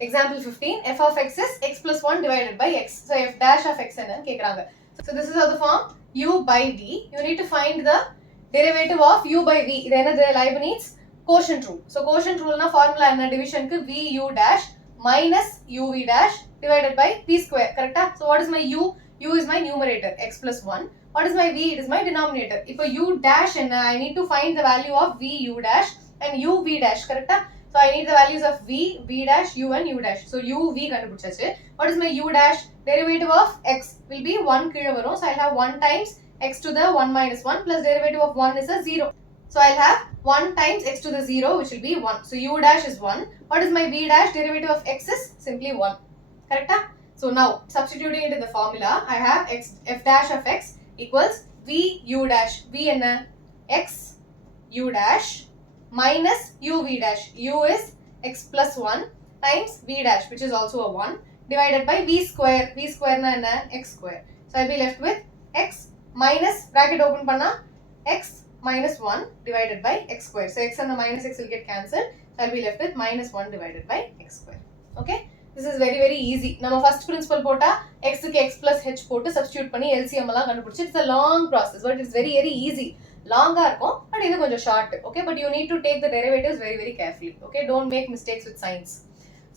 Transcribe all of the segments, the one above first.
Example 15, f of x is x plus 1 divided by x. So f dash of x enna kekranga. So this is how the form u by v. You need to find the derivative of u by v. Idu enna the Leibniz quotient rule. So quotient rule na formula enna division ku v u dash minus uv dash divided by v square. Correct? So what is my u? U is my numerator, x plus 1. What is my v? It is my denominator. If u dash enna, I need to find the value of v u dash and u v dash. Correct? So I need the values of v, v dash, u and u dash. So u, v kandupidichachu. What is my u dash? Derivative of x will be 1 kila varum. So I'll have 1 times x to the 1 minus 1 plus derivative of 1 is a 0. So I'll have 1 times x to the 0 which will be 1. So u dash is 1. What is my v dash? Derivative of x is simply 1. Correct? So now substituting it in the formula, I have f dash of x equals v u dash. V enna? X u dash minus uv dash. U is x plus 1 times v dash which is also a 1 divided by v square. V square na enna? X square. So I'll be left with x minus bracket open panna x minus 1 divided by x square. So x and the minus x will get cancelled. So I'll be left with minus 1 divided by x square. Okay? This is very easy. Nama first principle pota x ku x plus h potu substitute panni LCM alla kandupidichu. It's a long process but it's very easy. Longer இருக்கும் but இது கொஞ்சம் short. Okay, but you need to take the derivatives very carefully. Okay, don't make mistakes with signs.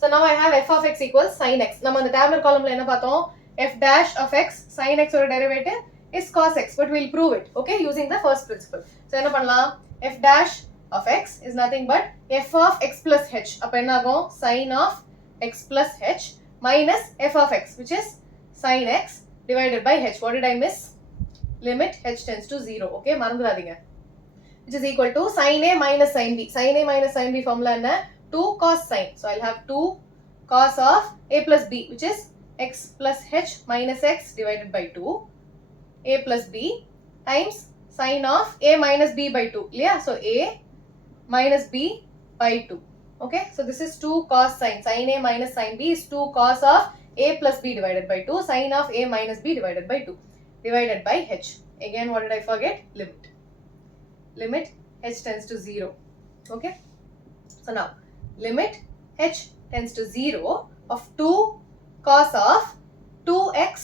So now I have f of x equals sin x. நம்ம அந்த tabular column ல என்ன பார்த்தோம்? f dash of x sin x ஓட derivative is cos x, but we'll prove it. Okay, using the first principle. So என்ன பண்ணலாம்? f dash of x is nothing but f of x plus h. அப்ப என்ன ஆகும்? Sin of x plus h minus f of x which is sin x divided by h. What did I miss? Limit h tends to 0. Okay, மறந்துடாதீங்க. Which is equal to sin a minus sin b. Sin a minus sin b formula enna? 2 cos sin. So I'll have 2 cos of a plus b which is x plus h minus x divided by 2 a plus b times sin of a minus b by 2. Yeah, so a minus b by 2. Okay, so this is 2 cos sin. Sin a minus sin b is 2 cos of a plus b divided by 2 sin of a minus b divided by 2 divided by h. Again, what did I forget? Limit. Limit h tends to 0. Okay. So now, limit h tends to 0 of 2 cos of 2x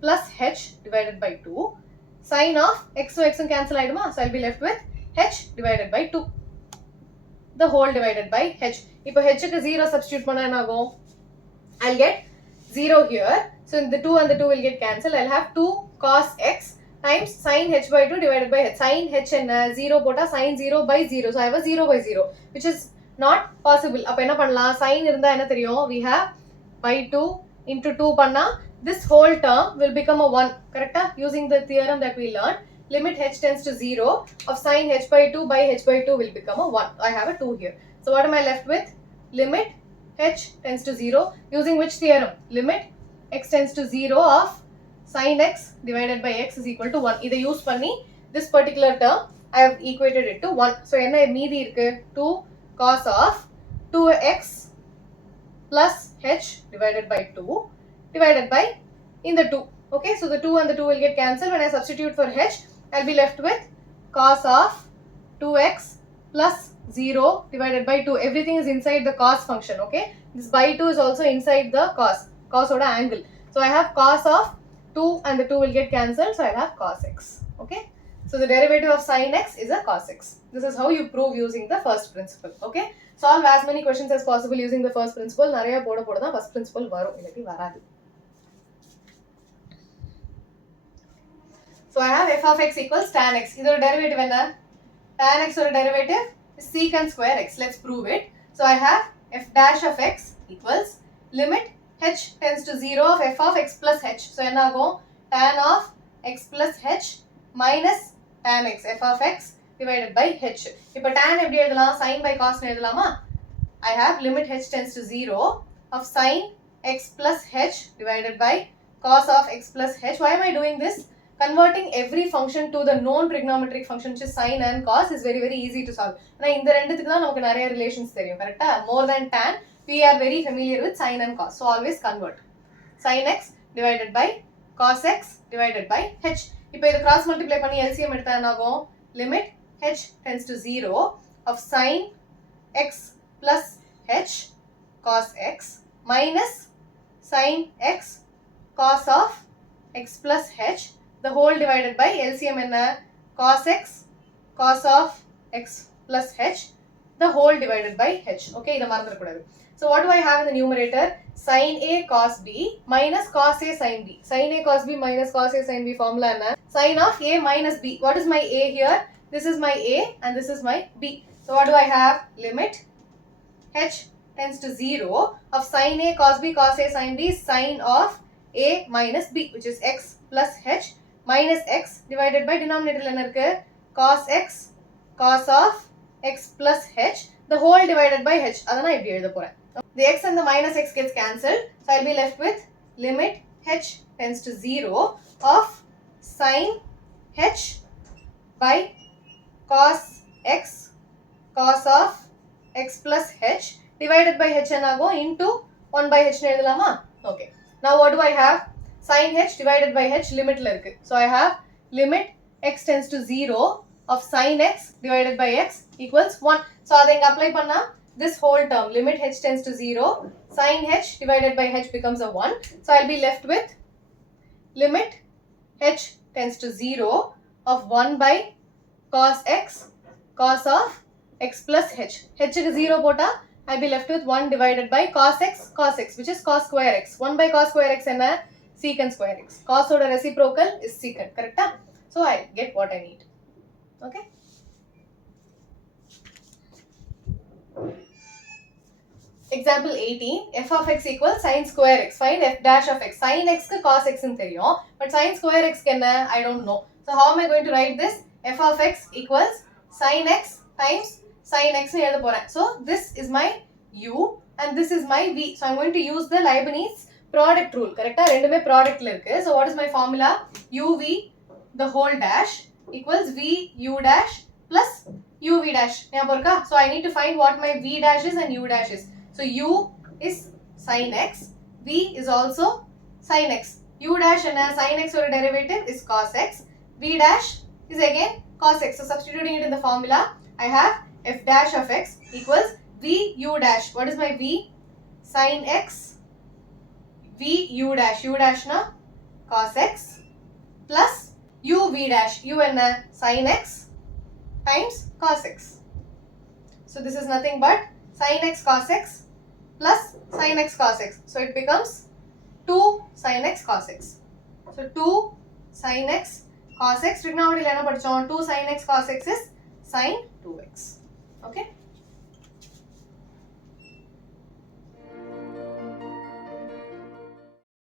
plus h divided by 2 sin of x so x cancel aiduma. So I'll be left with h divided by 2. The whole divided by h. If h ku 0 substitute panna enna agum? I'll get 0 here. So the 2 and the 2 will get cancelled. I'll have 2 cos x times sin h by 2 divided by h. Sin h and 0 pota sin 0 by 0. So I have a 0 by 0 which is not possible. அப்ப என்ன பண்ணலாம்? Sin இருந்தா என்ன தெரியும்? We have by 2 into 2 panna. This whole term will become a 1. Correct? Using the theorem that we learned, limit h tends to 0 of sin h by 2 by h by 2 will become a 1. I have a 2 here. So what am I left with? Limit h tends to 0 using which theorem? Limit x tends to 0 of sin x divided by x is equal to 1. இதை use பண்ணி this particular term I have equated it to 1. So என்ன மீதி இருக்கு? 2 cos of 2x plus h divided by 2 divided by in the 2. Okay, so the 2 and the 2 will get cancelled. When I substitute for h, I'll be left with cos of 2x plus 0 divided by 2. Everything is inside the cos function. Okay, this by 2 is also inside the cos oda angle. So I have cos of 2 and the 2 will get cancelled. So I'll have cos x. Okay, so the derivative of sin x is a cos x. This is how you prove using the first principle. Okay, solve as many questions as possible using the first principle. நிறைய போட தான் first principle வரும், இல்லட்டி வராது. So I have f of x equals tan x. இதோட derivative என்ன? Tan x ஓட derivative is secant square x. Let's prove it. So I have f dash of x equals limit h tends to 0 of f of x plus h. So என்ன ஆகும்? Tan of x plus h minus tan x f of x divided by h. இப்போ tan எப்படி எழுதலாம்? Sin by cos னு எழுதலாமா? I have limit h tends to 0 of sin x plus h divided by cos of x plus h. Why am I doing this? Converting every function to the known trigonometric function which is sin and cos is very easy to solve. ஆனா இந்த ரெண்டுத்துக்கு தான் நமக்கு நிறைய relations தெரியும். கரெக்ட்டா? More than tan, we are very familiar with sin and cos. So always convert. Sin x divided by cos x divided by h. இப்போ இது cross multiply பண்ணி LCM எடுத்தா என்ன ஆகும்? Limit h tends to 0 of sin x plus h cos x minus sine x cos of x plus h the whole divided by LCM enna cos x cos of x plus h the whole divided by h. Okay, இத மறந்துடக்கூடாது. So what do I have in the numerator? Sin A cos B minus cos A sin B. Sin A cos B minus cos A sin B formula enna? Sin of A minus B. What is my A here? This is my A and this is my B. So what do I have? Limit h tends to 0 of sin A cos B cos A sin B sin of A minus B, which is x plus h minus x divided by denominator enna irukku cos x cos of x plus h the whole divided by h. adana ipdi எழுத போறேன். The x and the minus x gets cancelled, so I'll be left with limit h tends to 0 of sin h by cos x cos of x plus h divided by h enago into 1 by h nu எழுதலாமா? Okay, now what do I have? Sin h divided by h limit la irukku, so I have limit x tends to 0 of sin x divided by x equals 1. so adha inga apply panna this whole term limit h tends to 0 sin h divided by h becomes a 1. so I'll be left with limit h tends to 0 of 1 by cos x cos of x plus h. h க்கு 0 போட்டா I'll be left with 1 divided by cos x which is cos square x. 1 by cos square x enna secant square x. cos oda reciprocal is secant, correct? So I get what I need. Okay, example 18 f of x equals sin square x. Find f dash of x. Sin x ku cos x nu theriyum, but sin square x ku enna I don't know. So how am I going to write this? f of x equals sin x times sin x nu எழுத போறேன். So this is my u and this is my v. So I'm going to use the Leibniz product rule, correct? ரெண்டுமே product ல இருக்கு. So what is my formula? uv the whole dash equals v u dash plus uv dash. ஞாபகம் இருக்கா? So I need to find what my v dash is and u dash is. So u is sin x, v is also sin x. u dash and sin x or derivative is cos x, v dash is again cos x. So substituting it in the formula, I have f dash of x equals v u dash. What is my v? Sin x v u dash na cos x plus u v dash. u enna sin x times cos x. So this is nothing but sin x cos x plus sin x cos x. So it becomes 2 sin x cos x. So 2 sin x cos x. Trigonometry la enna padichom? 2 sin x cos x is sin 2x.